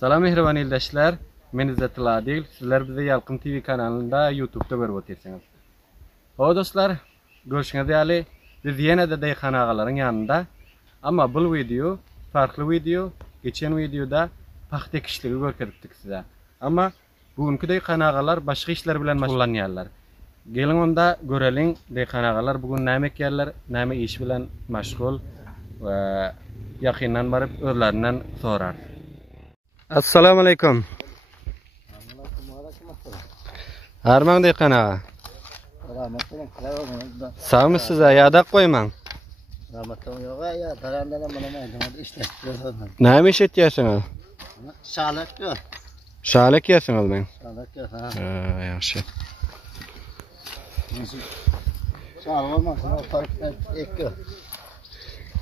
Salam mehriban eldaşlar. Men İzzet Adil. Sizler bizi Yalqın TV kanalında YouTube'da görüp otursanız. O dostlar, görüşüňiz ýaly. Biz ýene de dayxana agalaryň ýanynda. Ama bu video farklı video. Geçen videoda paxta ekişligi görkezdik size. Ama bugünkü dayxana agalar başga işler bilen meşgullanýarlar. Gelin onda göreliň dayxana agalar bugün näme ekýärler, näme iş bilen meşgul we ýakyndan baryp özlerinden sorar. Assalamu alaikum. Arman dayxana. Sağmısınız ýada goýmaň. Rahmatım yok ya, tarandala mana işte. Näme iş etýärsiňiz? Şalak yok. Şalak ýersiňiz men. Şalak yok ha. Ýaşy. Şalak olmasa o tarafta ek yok.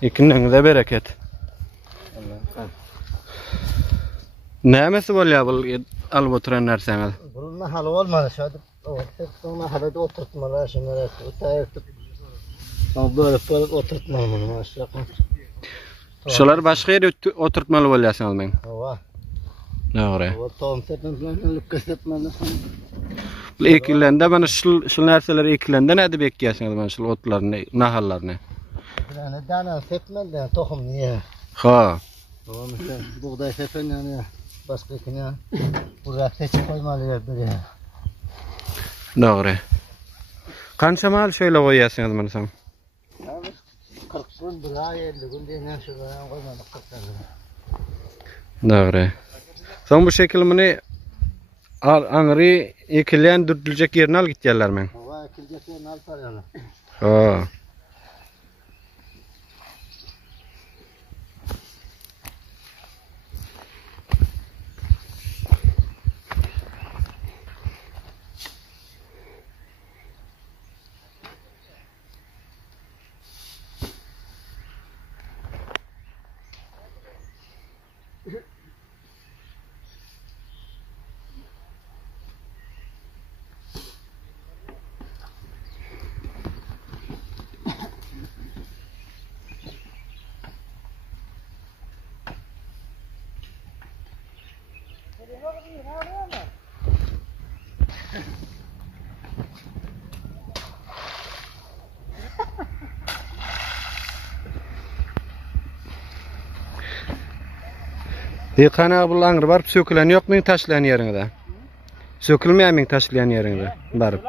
Ikiniňize bereket. Allah. Nämesi bolýar bu alyp oturan nerseňiz? Bunun halı olmadı şadı. O sonra halde oturtmalar şunlara oturtup. Böyle oturtmalar bunu aşağı. Şolar başga ýerde oturtmaly bolýarsyňyz men. Hava. Dogry. O tom sepden bilen lükkesepmeli. Bu ekilende bana şu nerseler ekilende näde bekýärsiňiz men şu otlaryny, nahallaryny? Yani dana sepmeli tohum niye? Ha. O mesela buğday sepen yani başka kine burada seçip koymalı yer böyle. Dogry. Kança mal şeýle goýýarsyňyz men sen? 40 gün bir ay 50 gün diye şuraya koymadık 40 gün. Dogry. Sen bu şekilmini aňry ekilýän dürtüljek ýerine al gitýärler men. Hava ekilecek yerini al paralı. Ha. Dayxana bu aňyr baryp sökülen ýokmy taşlayan ýeriňde? Sökülmeýän taşlayan ýeriňde baryp.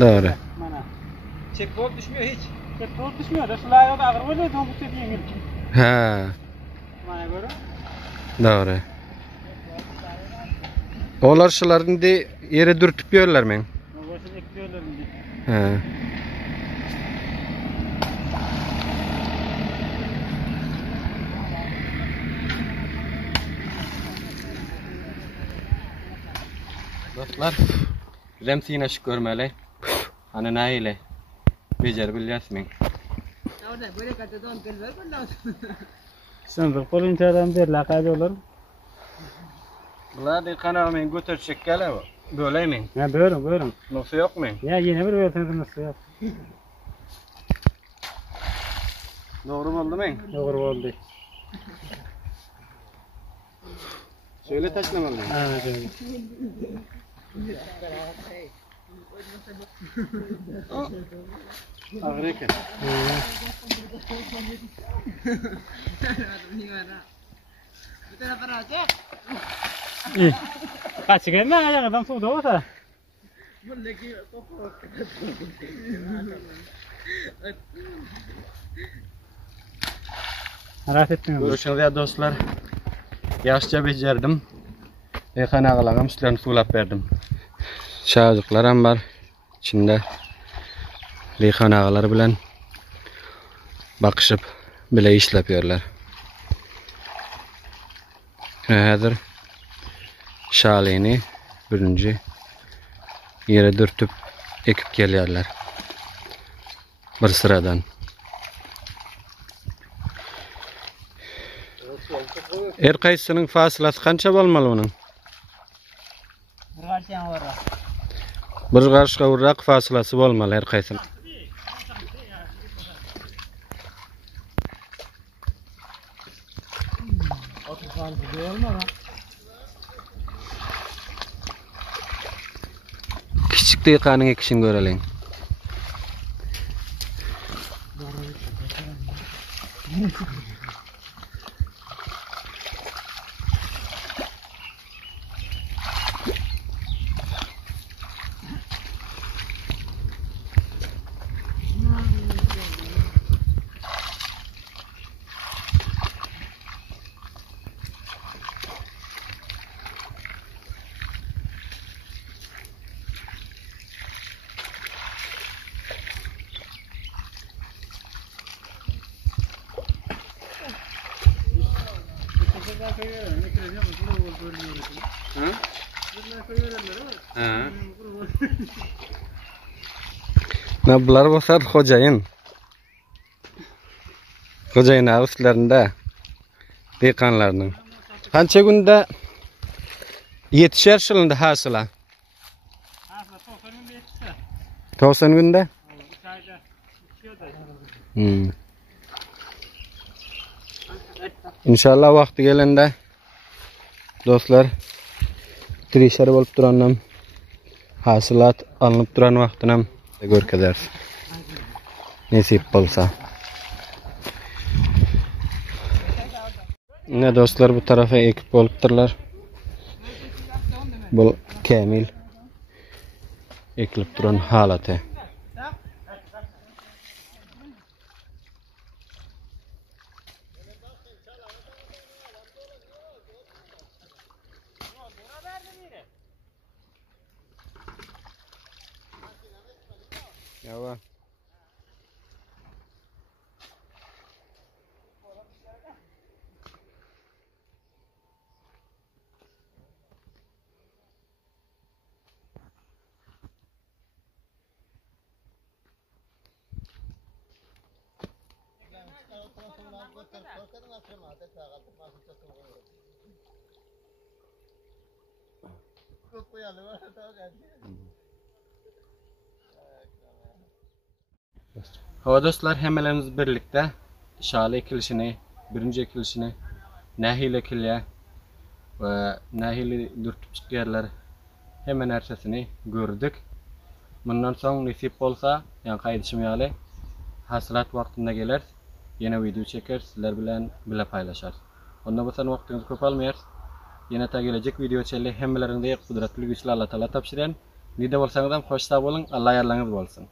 Dogry. Mana. Çek bolup düşmüyor hiç. Çek bolup düşmüyor da şulay ýolda agyr bolýar, bu tep ýeňil. Ha. Mana görün. Dogry. Olar şularyň de ýere dürtüp ýörler men. Boşun ekliyorlar indi. Ha. Dostlar, remsine şük görmeli. Hani näile? Bejer bilýärsiň. Orada böyle katıdan gelber bundan. Sandık bolunçadan bir laqay olur. Bular dayxana men götürşek gele böleymin. Ya buyurun. Nosu ýokmy? Ya yine bir versen nasıl yap. Dogry boldy men. Doğru oldu. Şöyle taşlamaly. Ha, evet. Agry eken. Bu tarafa rahat. İyi. Kaç gelme ayağından suda olsa. Buradaki topu. Rahat ettin mi? Görüşürüz dostlar. Yaşça becerdim. Dayxana agalaryň üstlerini sulap berdim. Şaýjyklaram bar. İçinde dayxana agalary bilen bakyşyp bile işlep ýörler. Häzir şalyny birinji ýere dürtüp ekip gelýärler. Bir sıradan. Erkaysynyň fasylasy kança bolmaly munyň? Bir garşan var. Bir garşga urrak fasylasy bolmaly erkaysynyň. Kichik dehqonning ekishini ko'raling. Bular bo'lsa xo'jayin. Xo'jayin avstlarida dehqonlarning. Qancha kunda yetishar shilindi hasila? 90 kunda? İnşallah vaqti kelganda do'stlar trishar bo'lib turgandan hasilat alınıp duran vaqtini ham ko'rkazarsiz. Nasip bo'lsa. Ne do'stlar bu tarafa ekip bo'libdirlar. Bu Kamil ekilib turan holati. Yava. Hava dostlar, hemelerimiz birlikte şale ekilişini, birinci ekilişini, nehil ekilya ve nehili dürtüp çıkıyarlar hemen ersesini gördük. Bundan sonra nasip olsa, yani kaydışmayalım, hasılat vaktinde gelir, yine video çeker, sizler bilen bile paylaşar. Ondan sonra vaktinizi kopalmayar, yine ta gelecek video çeli hemelerinde kudretli güçlü Allah Teala tapşıran. Nide olsanız da hoşça olun, Allah yararınız olsun.